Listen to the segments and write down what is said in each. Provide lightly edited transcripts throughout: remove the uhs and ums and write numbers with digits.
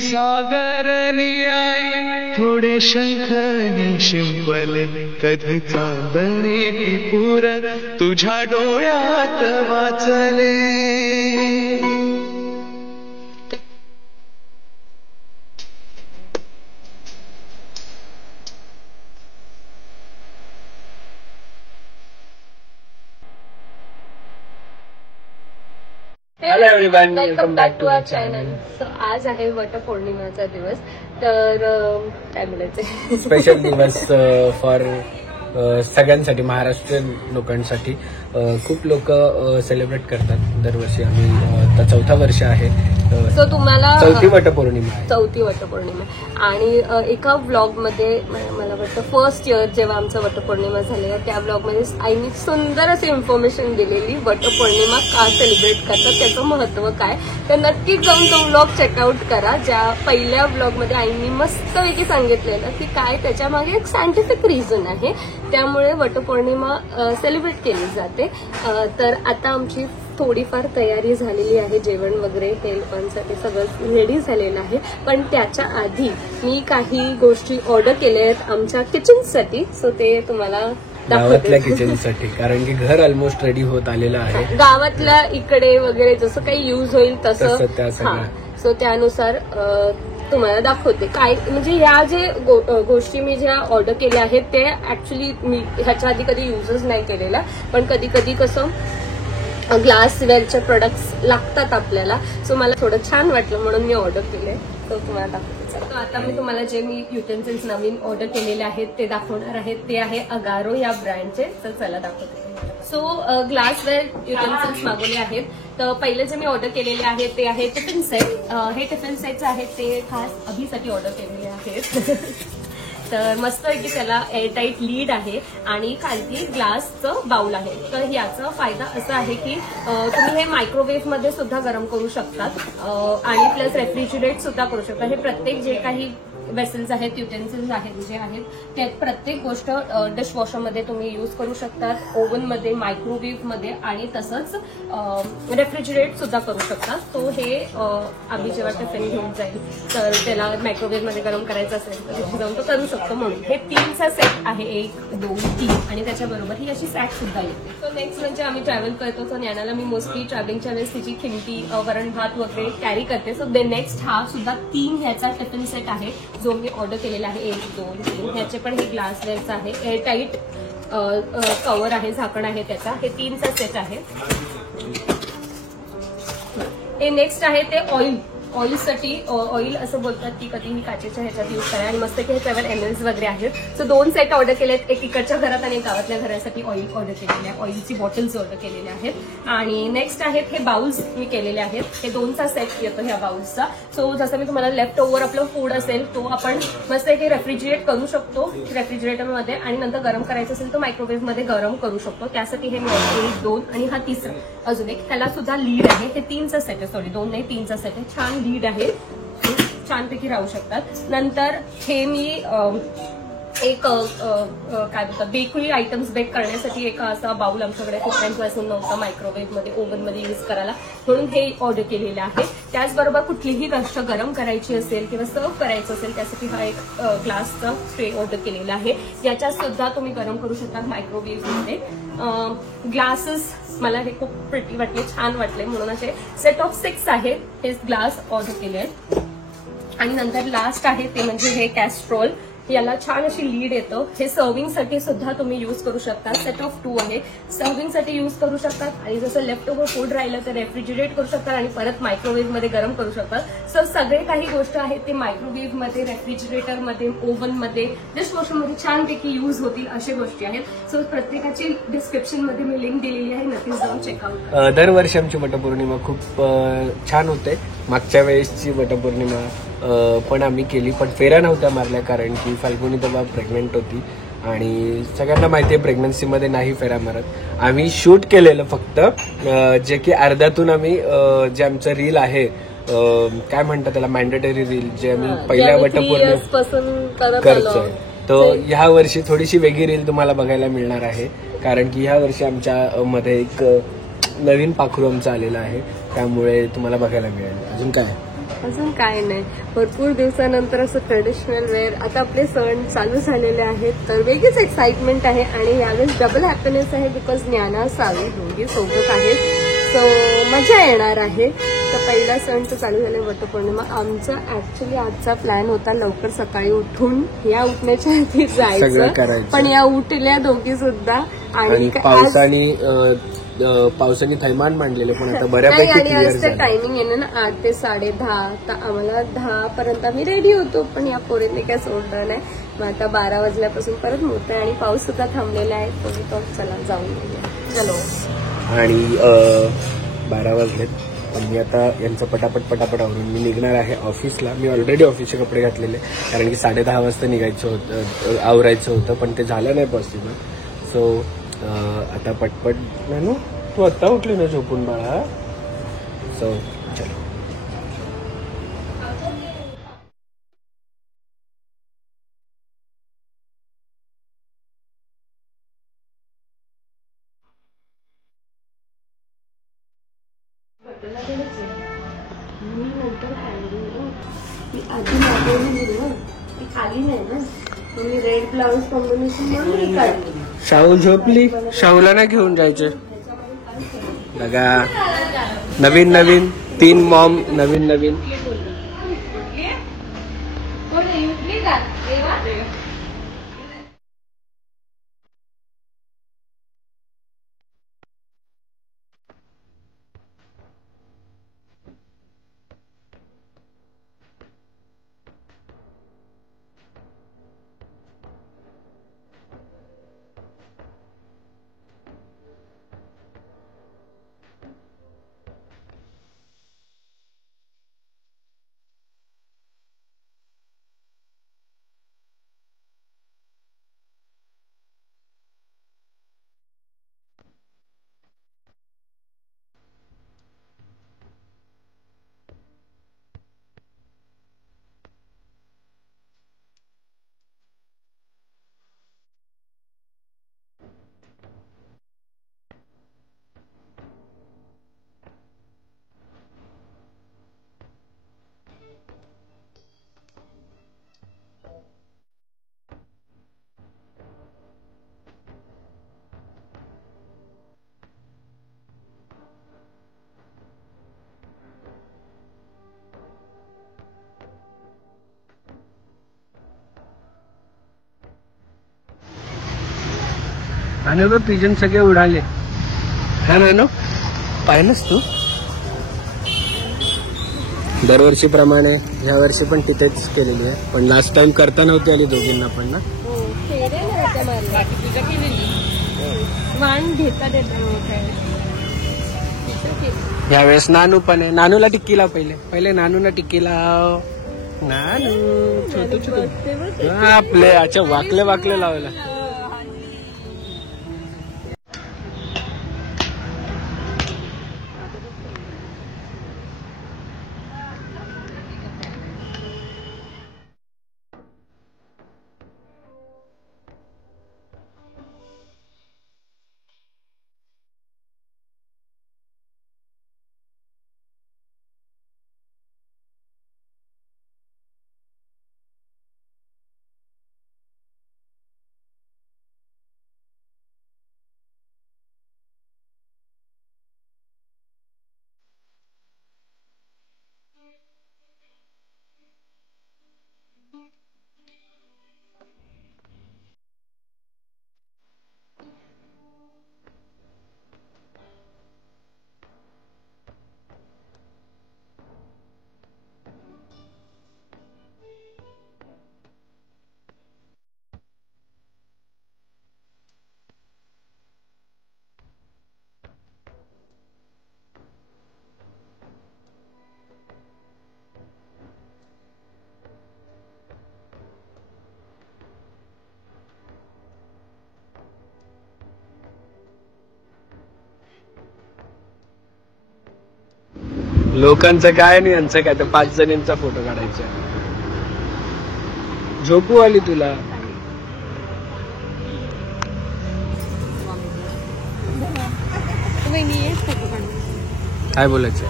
सागरनी आई थोडे शंखनी शिंपले कधी चांदणी पुर तुझ्या डोळ्यात वाचले. Hello everyone, welcome back to our channel. So आज आहे वटपौर्णिमेचा दिवस. तर काय बोलायचं, स्पेशल दिवस फॉर सगळ्यांसाठी, महाराष्ट्रीयन लोकांसाठी. खूप लोक सेलिब्रेट करतात दरवर्षी. आम्ही चौथा वर्ष आहे. सो तुम्हाला चौथी वटपौर्णिमा आणि एका व्लॉग मध्ये मला वाटतं फर्स्ट इयर जेव्हा आमचा वटपौर्णिमा झालेला त्या व्लॉग मध्ये आईनी सुंदर अशी इन्फॉर्मेशन दिलेली, वटपौर्णिमा का सेलिब्रेट करतात, त्याचं महत्व काय. तर नक्कीच जाऊन तो व्लॉग चेकआउट करा. ज्या पहिल्या व्लॉग मध्ये आईनी मस्तपैकी सांगितलेलं की काय त्याच्या मागे एक सायंटिफिक रिझन आहे, त्यामुळे वटपौर्णिमा सेलिब्रेट केली जाते. तर आता आमची थोडीफार तयारी झालेली आहे, जेवण वगैरे हे लोकांसाठी सगळं रेडी झालेलं आहे. पण त्याच्या आधी मी काही गोष्टी ऑर्डर केल्या आहेत आमच्या किचनसाठी. सो ते तुम्हाला गावातल्या किचनसाठी, कारण की घर ऑलमोस्ट रेडी होत आलेलं आहे. गावातल्या इकडे वगैरे जसं काही युज होईल तसं. सो त्यानुसार तुम्हाला दाखवते काय, म्हणजे ह्या जे गोष्टी मी ज्या ऑर्डर केल्या आहेत ते ऍक्च्युली मी ह्याच्या आधी कधी युजच नाही केलेला, पण कधी कधी कसं ग्लासवेअरचे प्रोडक्ट्स लागतात आपल्याला. सो मला थोडं छान वाटलं म्हणून मी ऑर्डर केले. तर तुम्हाला दाखवते. तर आता मी तुम्हाला जे मी युटेन्सिल्स नवीन ऑर्डर केलेले आहेत ते दाखवणार आहेत. ते आहे अगारो या ब्रँडचे. तर चला दाखवते. सो ग्लासवेअर युटेन्सिल्स मागवले आहेत. तर पहिले जे मी ऑर्डर केलेले आहेत ते आहे टिफिन सेट. हे टिफिन सेट्स आहेत ते खास अभिसाठी ऑर्डर केलेले आहेत. तर मस्त आहे की त्याला एअरटाईट लीड आहे आणि खालती ग्लासचं बाउल आहे. तर याचा फायदा असा आहे की तुम्ही हे मायक्रोवेव्ह मध्ये सुद्धा गरम करू शकतात आणि प्लस रेफ्रिजरेट सुद्धा करू शकता. हे प्रत्येक जे काही वेसल्स आहेत, युटेन्सिल्स आहेत जे आहेत त्यात प्रत्येक गोष्ट डिशवॉशरमध्ये तुम्ही यूज करू शकतात, ओव्हनमध्ये, मायक्रोवेव्हमध्ये आणि तसंच रेफ्रिजरेट सुद्धा करू शकतात. तो हे आम्ही जेव्हा टिफिन घेऊन जाईल तर त्याला मायक्रोवेव्हमध्ये गरम करायचं असेल तर तिथे जाऊन तो करू शकतो. म्हणून हे 3चा सेट आहे, 1, 2, 3 आणि त्याच्याबरोबर ही अशी सॅक सुद्धा येते. तो नेक्स्ट म्हणजे आम्ही ट्रॅव्हल करतो तर ज्ञानाला मी मोस्टली ट्रॅव्हलिंगच्या वेळेस तिची खिमटी, वरण भात वगैरे कॅरी करते. सो नेक्स्ट हा सुद्धा 3 ह्याचा टिफिन सेट आहे जो मी ऑर्डर केलेला आहे. 1, 2, 3 ह्याचे पण हे ग्लासवेअरचा आहे. एअरटाईट कव्हर आहे, झाकण आहे त्याचा. हे 3चा सेट आहे. हे नेक्स्ट आहे ते ऑइलसाठी. ऑइल असं बोलतात की कधीही काचेच्या ह्याच्यात यूज करा आणि मस्त की हे 7 ml वगैरे आहेत. सो 2 सेट ऑर्डर केलेत, एक इकडच्या घरात आणि एक गावातल्या घरासाठी ऑइल ऑर्डर केलेले आहे. ऑइलची बॉटल्स ऑर्डर केलेल्या आहेत. आणि नेक्स्ट आहेत हे बाउल्स मी केलेले आहेत. हे 2चा सेट येतो ह्या बाउल्सचा. सो जसं मी तुम्हाला लेफ्ट ओव्हर आपलं फूड असेल तो आपण मस्त की रेफ्रिजरेट करू शकतो रेफ्रिजरेटरमध्ये आणि नंतर गरम करायचं असेल तर मायक्रोवेव्ह मध्ये गरम करू शकतो. त्यासाठी हे 1, 2 आणि हा 3रा अजून एक, त्याला सुद्धा लीड आहे. हे 3चा सेट आहे, सॉरी 2 नाही 3चा सेट आहे. छान लीड आहे, छानपैकी राहू शकतात. नंतर हे मी एक काय बोलतात बेकरी आयटम्स बेक करण्यासाठी एक असा बाउल आमच्याकडे खूप टाइमपासून नव्हता मायक्रोवेव्ह मध्ये, ओव्हन मध्ये यूज करायला, म्हणून हे ऑर्डर केलेलं आहे. त्याचबरोबर कुठलीही गोष्ट गरम करायची असेल किंवा सर्व करायचं असेल त्यासाठी हा एक ग्लासचा ट्रे ऑर्डर केलेला आहे. याच्यात सुद्धा तुम्ही गरम करू शकता मायक्रोवेव्ह मध्ये. ग्लासेस मला हे खूप प्रिटी वाटले, छान वाटले, म्हणून असे सेट ऑफ 6 आहेत हे ग्लास ऑर्डर केले आहेत. आणि नंतर लास्ट आहे ते म्हणजे हे कॅस्ट्रोल. याला छान अशी लीड येतं. हे सर्विंगसाठी सुद्धा तुम्ही यूज करू शकता. सेट ऑफ 2 आहे, सर्विंगसाठी यूज करू शकतात आणि जसं लेफ्ट ओव्हर फूड राहिलं तर रेफ्रिजरेट करू शकतात आणि परत मायक्रोवेव्ह मध्ये गरम करू शकतात. सो सगळे काही गोष्ट आहेत ते मायक्रोवेव्ह मध्ये, रेफ्रिजरेटरमध्ये, ओव्हनमध्ये, डिशवॉशरमध्ये छानपैकी यूज होतील अशा गोष्टी आहेत. सो प्रत्येकाची डिस्क्रिप्शन मध्ये मी लिंक दिलेली आहे, नक्कीच जाऊन चेकआउट. दरवर्षी आमची वटपौर्णिमा खूप छान होते. मागच्या वेळेसची वटपौर्णिमा पण आम्ही केली, पण फेऱ्या नव्हत्या मारल्या कारण की फाल्गुनी तेव्हा प्रेग्नंट होती आणि सगळ्यांना माहिती आहे प्रेग्नन्सीमध्ये नाही फेऱ्या मारत. आम्ही शूट केलेलं फक्त, जे की अर्ध्यातून आम्ही जे आमचं रील आहे काय म्हणतात त्याला, मॅन्डेटरी रील, जे आम्ही पहिल्या वटपौर्णिमा करतोय. तर ह्या वर्षी थोडीशी वेगळी रील तुम्हाला बघायला मिळणार आहे कारण की ह्या वर्षी आमच्या मध्ये एक नवीन पाखरू आमचं आलेलं आहे, त्यामुळे तुम्हाला बघायला मिळेल. अजून काय अजून काय नाही, भरपूर दिवसानंतर असं ट्रेडिशनल वेअर. आता आपले सण चालू झालेले आहेत तर वेगळीच एक्साइटमेंट आहे आणि यावेळेस डबल हॅपीनेस आहे बिकॉज ज्ञाना सावी दोघी सोबत आहेत. सो मजा येणार आहे. तर पहिला सण तर चालू झाले वटपौर्णिमा. आमचा ऍक्च्युली आजचा प्लॅन होता लवकर सकाळी उठून या उठण्याच्या आधी जायचं, पण या उठल्या दोघी सुद्धा आणि पावसाने थैमान मांडलेले पण आता बऱ्यापैकी क्लिअर झालं. टायमिंग आहे ना 8 ते 10:30. तर आम्हाला 10 पर्यंत आम्ही रेडी होतो, पण या पोरीने काय सोडलं नाही. मग आता 12 वाजल्यापासून परत मोठं आहे आणि पाऊस सुद्धा थांबलेला आहे. तो चला जाऊन येऊया. चलो. आणि 12 वाजलेत पण मी आता यांचं पटापट आवरून मी निघणार आहे ऑफिसला. मी ऑलरेडी ऑफिसचे कपडे घातलेले कारण की 10:30 वाजता निघायचं होतं, आवरायचं होतं, पण ते झालं नाही पॉसिबल. सो आता पटपट नानू तू आत्ता उठली ना झोपून बाळा. सो चलो. आधी आली नाही ना, तुम्ही रेड ब्लाउज कॉम्बिनेशन म्हणून काढली. शाहू झोपली, शाहूला नाही घेऊन जायचे बघा. नवीन 3 मॉम नवीन. आणि बघ पिजन सगळे उडाले. हा नानो पाहिलंस तू. दरवर्षीप्रमाणे ह्या वर्षी पण तिथेच केलेली आहे, पण लास्ट टाइम करता नव्हती आली दोघींना पण ना. ह्यावेळेस नानू पण आहे. नानूला टिक्की लाव पहिले नानूला टिक्की लाव. नानू छोटे आपले अच्छा वाकले लावला. लोकांचं काय आणि यांचं काय, तर 5 जणींचा फोटो काढायचा. झोपू आली तुला. काय बोलायचं.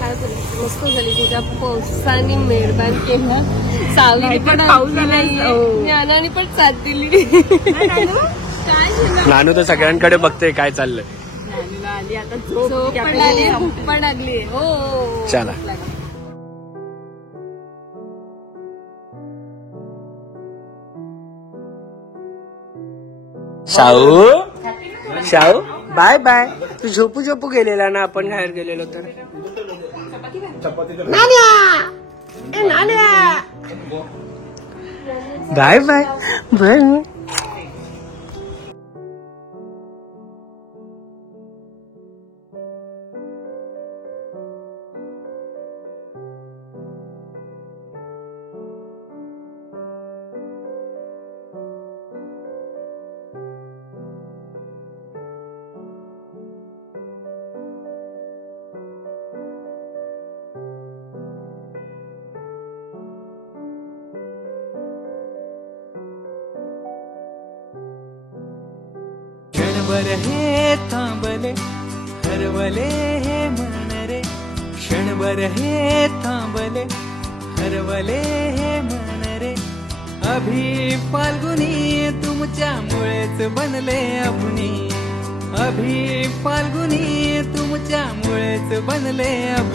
काय बोलू, मस्त झाली तुझ्या पावसाने मेहरबान केला. सावली पण पाऊस नाहीये, ज्ञानाने पण साथ दिली. नानू तर सगळ्यांकडे बघते काय चाललंय. झोप पण आली, भूक पण लागली. हो चला. Shahu bye bye. तू झोपू झोपू गेलेला ना, आपण बाहेर गेलेलो तर. Bye bye bye. क्षणभर हे थांबले हरवले हे मन रे, क्षणभर हे थांबले हरवले हे मन रे. अभि फाल्गुनी तुमच्यामुळेच बनले अभुनी, अभि फाल्गुनी तुमच्यामुळेच बनले अभुनी.